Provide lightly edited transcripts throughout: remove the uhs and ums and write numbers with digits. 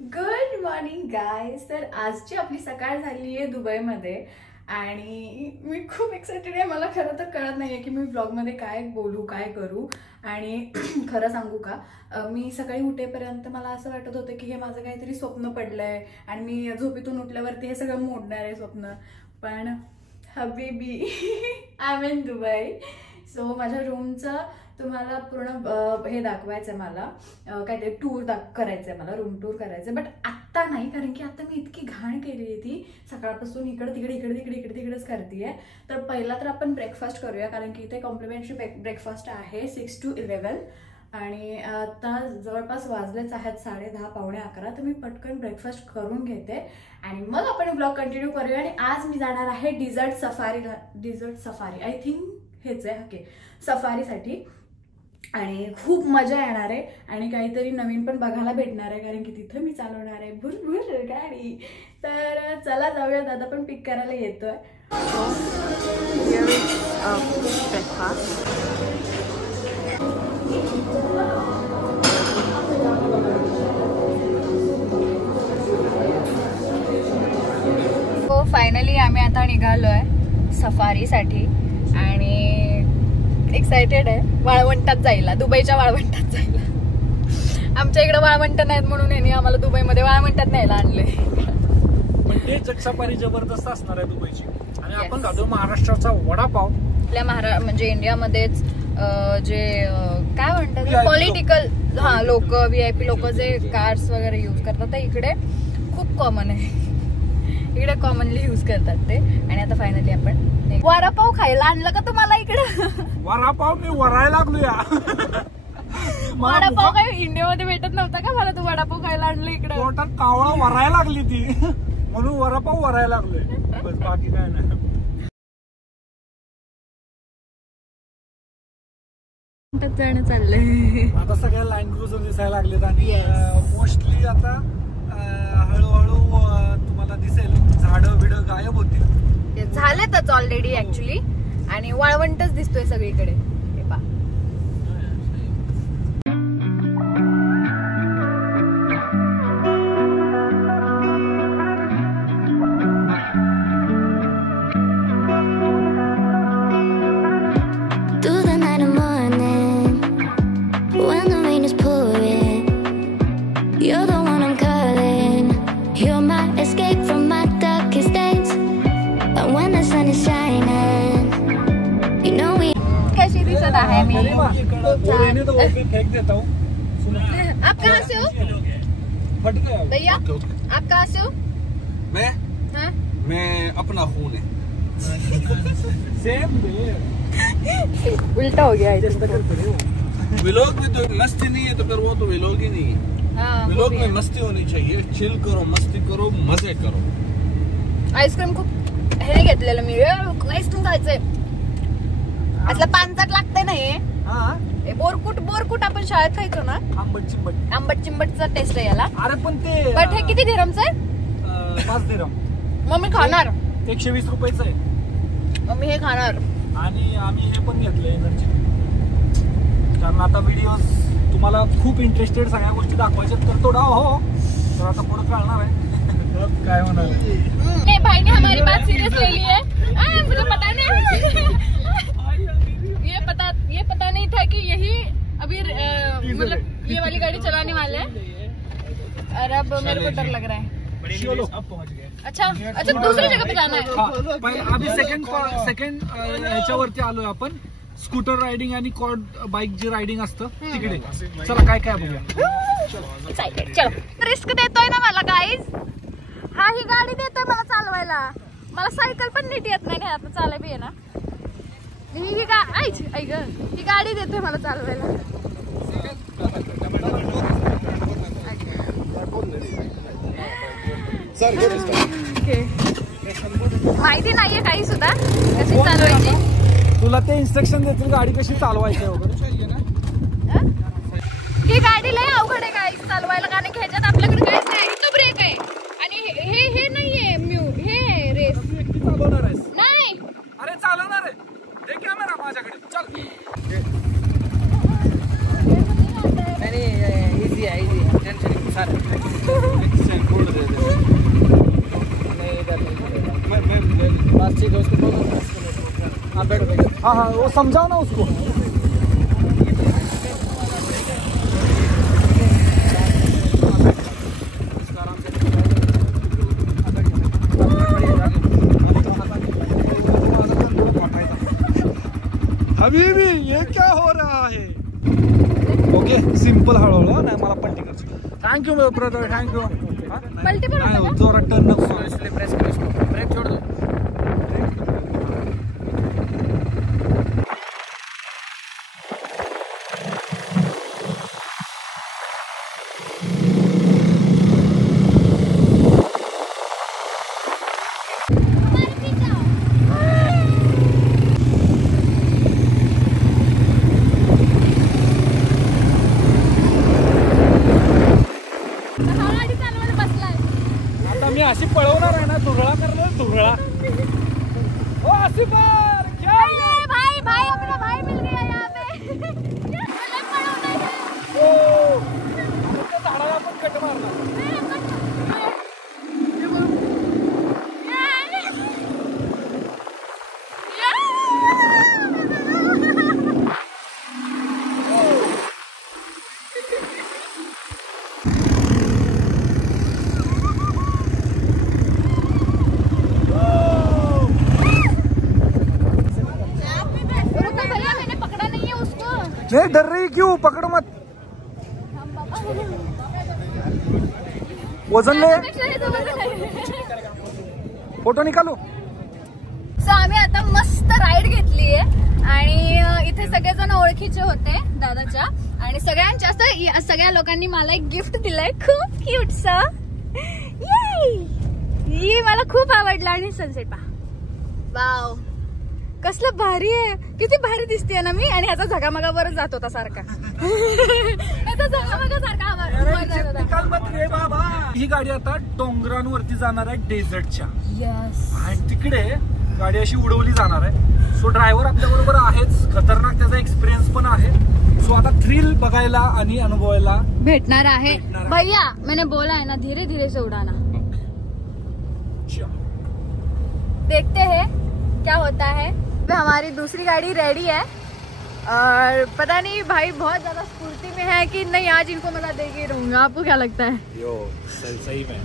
Good morning guys. तर आजची आपली सकाळ झाली आहे दुबईमध्ये आणि मी खूप एक्साइटेड आहे. मला खरं तर कळत नाही आहे की मी ब्लॉगमध्ये काय बोलू काय करू. आणि खरं सांगू का, मी सकाळी उठेपर्यंत मला असं वाटत होतं की हे माझं काहीतरी स्वप्न पडलं आहे आणि मी झोपेतून उठल्यावरती हे सगळं मोडणार आहे स्वप्न. पण हबीबी I am in Dubai. So माझ्या रूमचं तुम्हाला पूर्ण हे दाखवायचं आहे. मला काहीतरी टूर करायचं आहे, मला रूम टूर करायचं आहे. बट आत्ता नाही, कारण की आता मी इतकी घाण केली आहे ती सकाळपासून इकडे तिकडेच करते. तर पहिला तर आपण ब्रेकफास्ट करूया, कारण की इथे कॉम्प्लिमेंटरी ब्रेकफास्ट आहे 6 to 11. आणि आता जवळपास वाजलेच आहेत 10:30 पावणे 11. तर मी पटकन ब्रेकफास्ट करून घेते आणि मग आपण ब्लॉग कंटिन्यू करूया. आणि आज मी जाणार आहे डिझर्ट सफारी आय थिंक हेच आहे, ओके, सफारीसाठी. आणि खूप मजा येणार आहे आणि काहीतरी नवीन पण बघायला भेटणार आहे, कारण की तिथं मी चालवणार आहे भुरभुर गाडी. तर चला जाऊया, दादा पण पिक करायला येतोय. हो, फायनली आम्ही आता निघालोय सफारीसाठी आणि एक्साइटेड आहे. वाळवंटात जायला, दुबईच्या वाळवंटात जायला. आमच्या इकडे वाळवंट नाहीत म्हणून यांनी आम्हाला दुबईमध्ये वाळवंटात न्यायला आणले. म्हणजे जग सफारी जबरदस्त असणार आहे दुबईची. आणि आपण खातो महाराष्ट्राचा वडापाव. आपल्या म्हणजे इंडियामध्येच जे काय म्हणतात पॉलिटिकल लोक, VIP लोक जे कार्स वगैरे यूज करतात ते इकडे खूप कॉमन आहे. इकडे कॉमनली यूज करतात ते. आणि आता फायनली आपण वडापाव खायला आणलं का तुम्हाला इकडे? वडापाव मी वरायला लागलो या. वडापाव काय इंडियामध्ये भेटत नव्हता का? मला तू वडापाव खायला आणलं इकडे. पोटात कावळा वरायला लागली ती, म्हणून वडापाव वरायला लागलोय. बस, बाकी काय नाही. जाणं चाललंय आता सगळ्या लाईन क्रूझर दिसायला लागलेत आणि मोस्टली आता हळूहळू तुम्हाला दिसेल झाडं बिडं गायब होतील. झालेतच ऑलरेडी ऍक्च्युली. आणि वाळवंटच दिसतोय सगळीकडे. हे पहा, कशी दिसत आहे मी. फेक देता हूँ. आप कहाँ से हो भैया? आप कहाँ से हो? मैं अपना खून है. सेम उल्टा हो गया. व्लॉग में तो मस्ती नहीं है तो फिर वो तो व्लॉग ही नहीं है. व्लॉग में मस्ती होनी चाहिए. चिल करो, मस्ती करो, मजे करो. आईस्क्रीम खूप हे घेतलेलं मी. आईस्क्रीम खायचंय. असलं पानसट लागतंय ना हे. बोरकुट आपण शाळेत खायचो ना, आंबट चिंबटचा टेस्ट आहे याला. अरे पण ते बट हे किती दिरमचं आहे? 5 दिरम. मग मी खाणार. 120 रुपयाचं आहे. मग मी हे खाणार. आणि आम्ही हे पण घेतलंय एनर्जी, कारण आता व्हिडिओज तुम्हाला खूप इंटरेस्टेड सगळ्या गोष्टी दाखवायच्या. तर थोडा हो, तर आता पुढे कळणार आहे काय होणार आहे. भाई ने हमारी बात सीरियस ले ली है. मुझे पता नहीं, ये पता नहीं था कि यही अभी मतलब ये वाली गाड़ी चलाने वाले हैं. और अब मेरे को डर लग रहा है. अब पहुंच गए. अच्छा दूसरी जगह पे जाना है. अभी सेकंड ह्याच्यावरती आलोय आपण. स्कूटर रायडिंग आणि कॉर्ड बाईक जे रायडिंग असतं तिकडे. चला काय काय बघूया. चलो, रिस्क देतोय ना मला गाईज. हा, ही गाडी देतोय मला चालवायला. मला सायकल पण नीट येत नाही, आता चालाय बी आहे ना. ही गाडी देतोय मला चालवायला. माहिती नाहीये काही सुद्धा कशी चालवायची. तुला ते इन्स्ट्रक्शन देतील गाडी कशी चालवायची वगैरे. ही गाडी लय अवघड आहे गाडी चालवायला, कारण की ह्याच्यात आपल्याकडे काहीच नाही. इथं ब्रेक आहे आणि हे नाहीये हे रेस. चालवणार आहेस? नाही. अरे चालवणार आहे. दे कॅमेरा माझ्याकडे. चल. इजी आहे, टेन्शन हाँ हाँ वो समझाओ ना उसको। अभी भी ये क्या हो रहा है? ओके सिंपल हळूहळू नाही मला पलटी कर। Thank you brother thank you. मल्टीपल जोरात टर्न नको प्रेस करो इसको, ब्रेक छोड़ दो। मी अशी पळवणार आहे ना, धुरळा करणार धुरळा। ओ आसिफ क्या भाई भाई अपना भाई मिल गया यहाँ पे। ओ त्या झाडाला आपण कट मारणार। नहीं डर रही क्यों? पकड़ो मत, वजन ले, फोटो निकालो। सो आम्ही आता मस्त राईड घेतली आहे आणि इथे सगळेजण ओळखीचे होते दादाच्या आणि सगळ्या लोकांनी मला एक गिफ्ट दिलंय खूप क्यूटसा। ये मला खूप आवडला आणि सनसेट पहा, वाव कसलं भारी आहे, किती भारी दिसते ना मी। आणि ह्याचा झगामगावरच जात होता सारखा ह्याचा झगामगा सारखा बाबा। ही गाडी आता डोंगरांवरती जाणार आहे डेझर्टच्या। यस आणि तिकडे गाडी अशी उडवली जाणार आहे। सो ड्रायव्हर आपल्या बरोबर आहेच, खतरनाक त्याचा एक्सपिरियन्स पण आहे। सो आता थ्रिल बघायला आणि अनुभवायला भेटणार आहे। भैया मैंने बोला है ना धीरे धीरे से उड़ाना। देखते हैं क्या होता है। हमारी दूसरी गाड़ी रेडी है और पता नहीं भाई बहुत ज्यादा स्फूर्ति में है कि नहीं आज इनको मजा देके रहूंगा। आपको क्या लगता है? यो सही में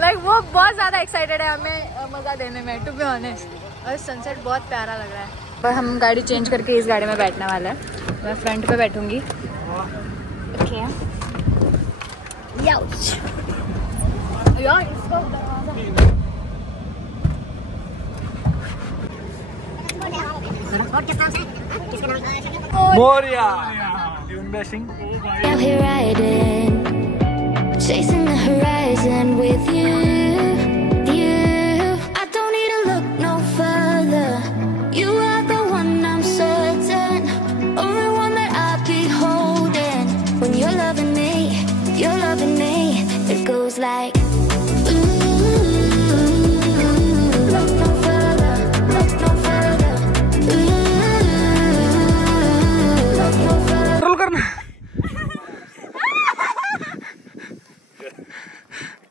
लाइक वो बहुत ज्यादा एक्साइटेड है हमें मजा देने में, टू बी ऑनेस्ट। और सनसेट बहुत प्यारा लग रहा है। और हम गाड़ी चेंज करके इस गाड़ी में बैठने वाला है। मैं फ्रंट पे बैठूंगी। ओके यार इसको मोरिया dashing. Out here riding, chasing the horizon with you. I don't need to look no further. You are the one I'm certain, only one that I'll be holding. When you're loving me, it goes like. Look no further, look no further. Look no further. Control करना।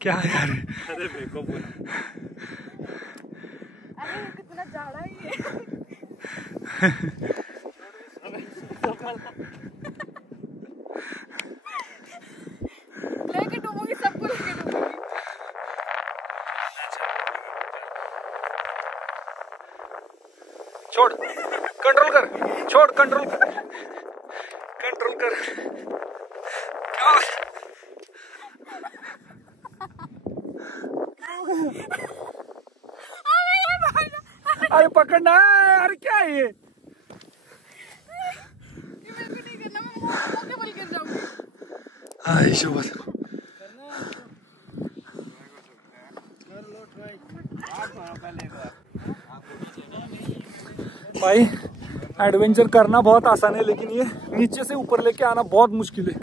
क्या यार? अरे देखो अरे कितना जाड़ा है ये। लेके डूबूंगी, सबको लेके डूबूंगी। छोड़, कंट्रोल कर, छोड़ कंट्रोल कर, कंट्रोल कर। अरे पकड़ना यार, क्या है ये? मेरे को नहीं करना, मैं मौके पर गिर जाऊंगी। हाय शोभा भाई, एडवेंचर करना बहुत आसान है लेकिन ये नीचे से ऊपर लेके आना बहुत मुश्किल है।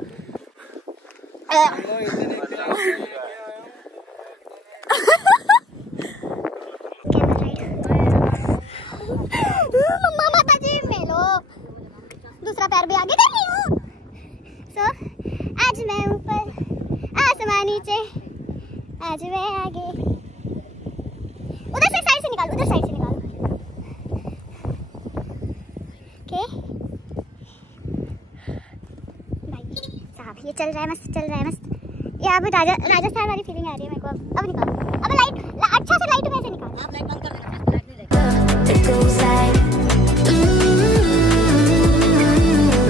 मम्मा माताजी मेलो दूसरा पैर भी आगे कर रही हूँ। सो आज मैं ऊपर, आसमान नीचे, आज मैं आगे। उधर से साइड से निकालो, उधर साइड से निकालो। ये चल रहा है मस्त, चल रहा है मस्त। ये अब राजस्थान वाली फीलिंग आ रही है मेरे को। अब निकाल, अब लाइट अच्छा से लाइट में से निकाल। आप लाइट बंद कर देना, लाइट नहीं देगा। It goes like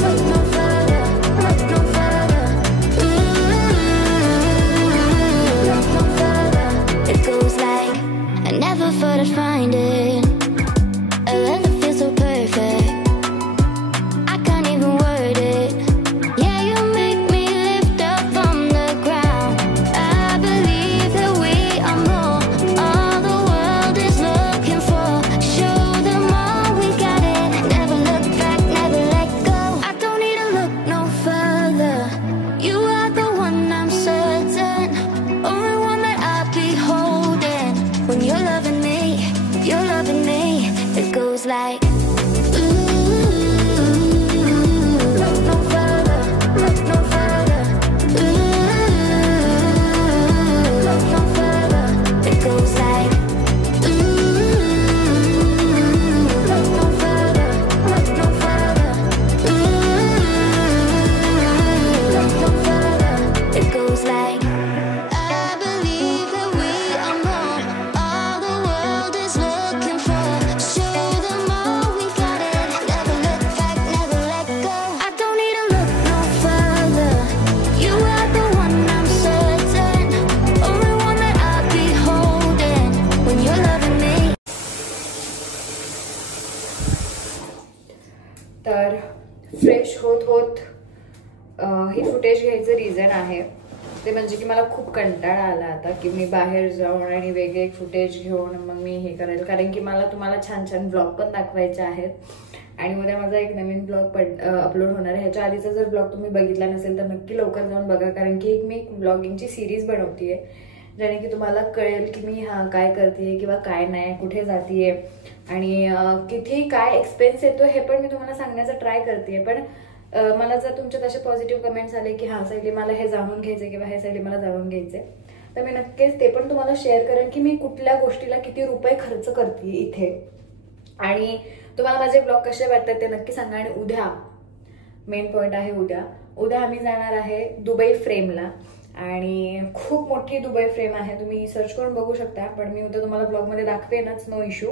look no further, look no further. Look no further. It goes like I never thought I'd find it. A love that feels so perfect. I can't even word it. Yeah, you make me lift up from the ground. I believe that we are more. All the world is looking for. Show them all we got it. Never look back, never let go. I don't need to look no further. You are the one I'm certain. Only one that I'll be holding. When you're loving me, you're loving me. It goes like look no further, look no further. Look no further. It goes like look no further, look no further. Look no further. It goes like I believe that we are more. All the world is looking for. Show them all we got it. Never look back, never let go. I don't need to look no further. You are the one I'm certain. Only one that I'll be holding. When you're loving me. तर fresh होत होत ही footage घ्यायचं reason आहे ते म्हणजे की मला खूप कंटाळा आला आता की मी बाहेर जाऊन आणि वेगळे फुटेज घेऊन मग मी हे करेल, कारण की मला तुम्हाला छान छान ब्लॉग पण दाखवायचे आहेत आणि उद्या माझा एक नवीन ब्लॉग अपलोड होणार आहे. ह्याच्या आधीचा जर ब्लॉग तुम्ही बघितला नसेल तर नक्की लवकर जाऊन बघा, कारण की मी एक ब्लॉगिंगची सिरीज बनवतीये ज्याने की तुम्हाला कळेल की मी काय करते किंवा काय नाही, कुठे जातीये आणि किती काय एक्सपेन्स येतो हे पण मी तुम्हाला सांगण्याचा ट्राय करते. पण मला जर तुमच्यात असे पॉझिटिव्ह कमेंट्स आले की हा साईडली मला हे जाणून घ्यायचे किंवा हे साईडली मला जाणून घ्यायचे तर मी नक्कीच ते पण तुम्हाला शेअर करेन की मी कुठल्या गोष्टीला किती रुपये खर्च करते इथे. आणि तुम्हाला माझे ब्लॉग कसे वाटतात ते नक्की सांगा. आणि उद्या मेन पॉइंट आहे, उद्या आम्ही जाणार आहे दुबई फ्रेमला आणि खूप मोठी दुबई फ्रेम आहे, तुम्ही सर्च करून बघू शकता, पण मी उद्या तुम्हाला ब्लॉगमध्ये दाखवेनच, नो इश्यू.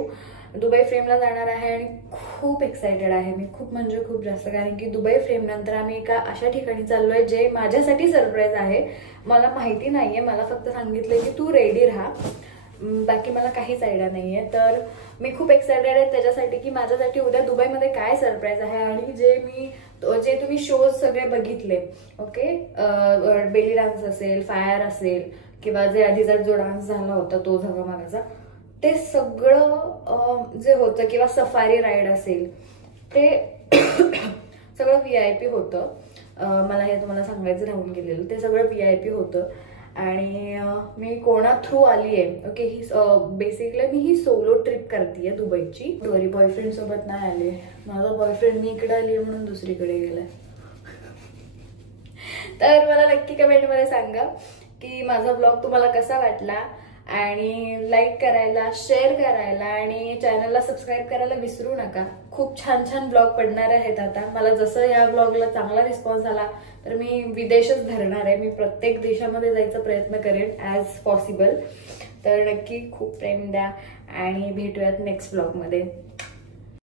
दुबई फ्रेमला जाणार आहे आणि खूप एक्सायटेड आहे मी, खूप म्हणजे खूप जास्त, कारण की दुबई फ्रेम नंतर आम्ही एका अशा ठिकाणी चाललोय जे माझ्यासाठी सरप्राईज आहे. मला माहिती नाहीये, मला फक्त सांगितलंय की तू रेडी राहा, बाकी मला काहीच आयडिया नाहीये. तर मी खूप एक्सायटेड आहे त्याच्यासाठी की माझ्यासाठी उद्या दुबईमध्ये काय सरप्राईज आहे. आणि जे तुम्ही शोज सगळे बघितले, ओके, बेली डान्स असेल, फायर असेल किंवा जे आधीचा जो डान्स झाला होता तो झाला मागाचा, ते सगळं जे होतं किंवा सफारी राईड असेल ते सगळं VIP होतं. मला हे तुम्हाला सांगायचं राहून गेलेलं, ते सगळं VIP होतं. आणि मी कोणा थ्रू आली आहे, ओके, ही बेसिकली मी ही सोलो ट्रिप करते दुबईची. घरी बॉयफ्रेंड सोबत नाही आले, माझा बॉयफ्रेंड मी इकडे आली आहे म्हणून दुसरीकडे गेलाय. तर मला नक्की कमेंटमध्ये सांगा की माझा ब्लॉग तुम्हाला कसा वाटला आणि लाईक करायला, शेअर करायला आणि चॅनलला सबस्क्राईब करायला विसरू नका. खूप छान छान ब्लॉग पडणार आहेत आता. मला जसं या ब्लॉगला चांगला रिस्पॉन्स आला तर मी विदेशच धरणार आहे, मी प्रत्येक देशामध्ये जायचा प्रयत्न करेन ॲज पॉसिबल. तर नक्की खूप प्रेम द्या आणि भेटूयात नेक्स्ट ब्लॉगमध्ये.